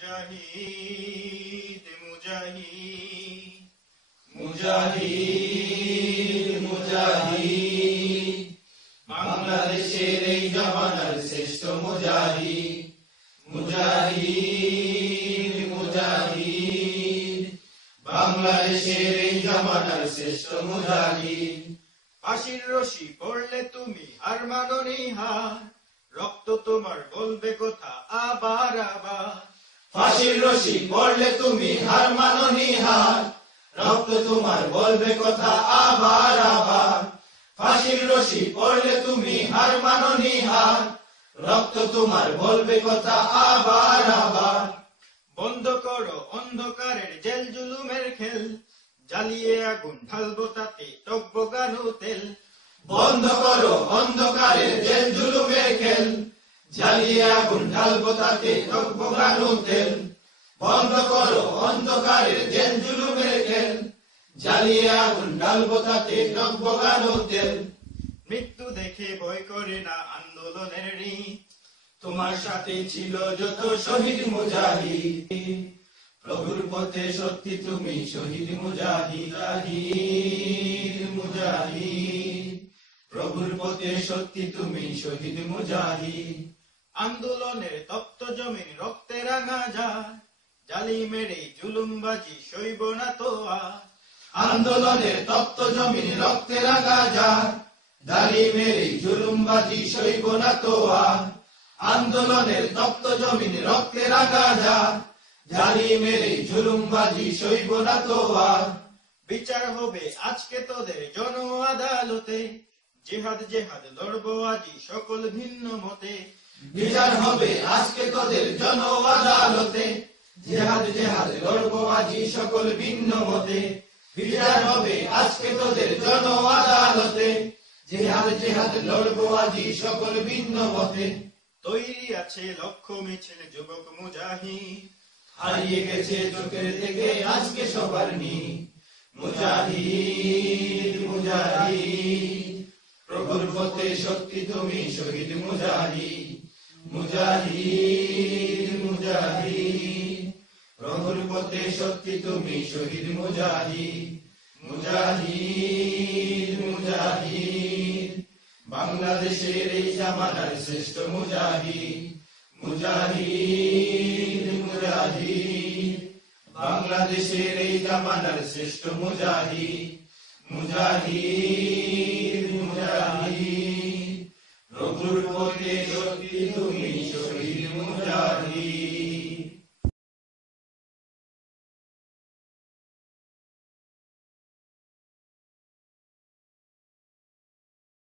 মুজাহিদ মুজাহিদ মুজাহিদ মুজাহিদ বাংলাদেশের এই জামানার শ্রেষ্ঠ মুজাহিদ মুজাহিদ মুজাহিদ বাংলাদেশের এই জামানার শ্রেষ্ঠ মুজাহিদ ফাঁসির রশি পড়লে তুমি আর মাননি হার রক্ত তোমার বলবে কথা আবার আবার ফাঁসির রশি পড়লে তুমি হার মাননি হার রক্ত তোমার বলবে কথা আবার আবার ফাঁসির রশি পড়লে তুমি হার মাননি হার রক্ত তোমার বলবে কথা আবার আবার বন্ধ করো অন্ধকারের জেল জুলুমের খেল জ্বালিয়ে আগুন ঢালবো তাতে টকবগানো তেল বন্ধ করো অন্ধকারের জেল জুলুমের খেল জ্বালিয়ে আগুন ঢালবো তাতে টকবগানো তেল বন্ধ করো অন্ধকারের জেল জুলুমের খেল জ্বালিয়ে আগুন ঢালবো তাতে টকবগানো তেল মৃত্যু দেখে ভয় করে না আন্দোলনের ঋণ তোমার সাথে ছিল যত শহীদ মুজাহিদ প্রভুর পথে সত্যি তুমি শহীদ মুজাহিদ মুজাহিদ প্রভুর পথে সত্যি তুমি শহীদ মুজাহিদ আন্দোলনের তপ্ত জমিন রক্তে রাঙা যায় জালিমের এই জুলুমবাজি সইব না তো আর আন্দোলনের তপ্ত জমিন রক্তে রাঙা যায় জালিমের এই জুলুমবাজি সইব না তো আর আন্দোলনের তপ্ত জমিন রক্তে রাঙা যায় জালিমের এই জুলুমবাজি সইব না তো আর বিচার হবে আজকে তোদের জন আদালতে জিহাদ জেহাদ লড়বো আজি সকল ভিন্ন মতে বিচার হবে আজকে তোদের জন আদালতে জিহাদ জেহাদ লড়বো আজি সকল ভিন্ন মতে বিচার হবে আজকে তোদের জন আদালতে জিহাদ জেহাদ লড়বো আজি সকল ভিন্ন মতে তৈরি আছে লক্ষ্য মিছিল যুবক মুজাহিদ হারিয়ে গেছে চোখের থেকে আজকে সবার নি মুজাহিদ মুজাহিদ প্রভুর পথে সত্যি তুমি শহীদ মুজাহিদ মুজাহিদ মুজাহিদ প্রভুর পথে সত্যি তুমি শহীদ মুজাহিদ মুজাহিদ মুজাহিদ বাংলাদেশের এই জামানার শ্রেষ্ঠ মুজাহিদ মুজাহিদ মুজাহিদ বাংলাদেশের এই জামানার শ্রেষ্ঠ মুজাহিদ মুজাহিদ মুজাহিদ প্রভুর পথে সত্যি তুমি শহীদ মুজাহিদ।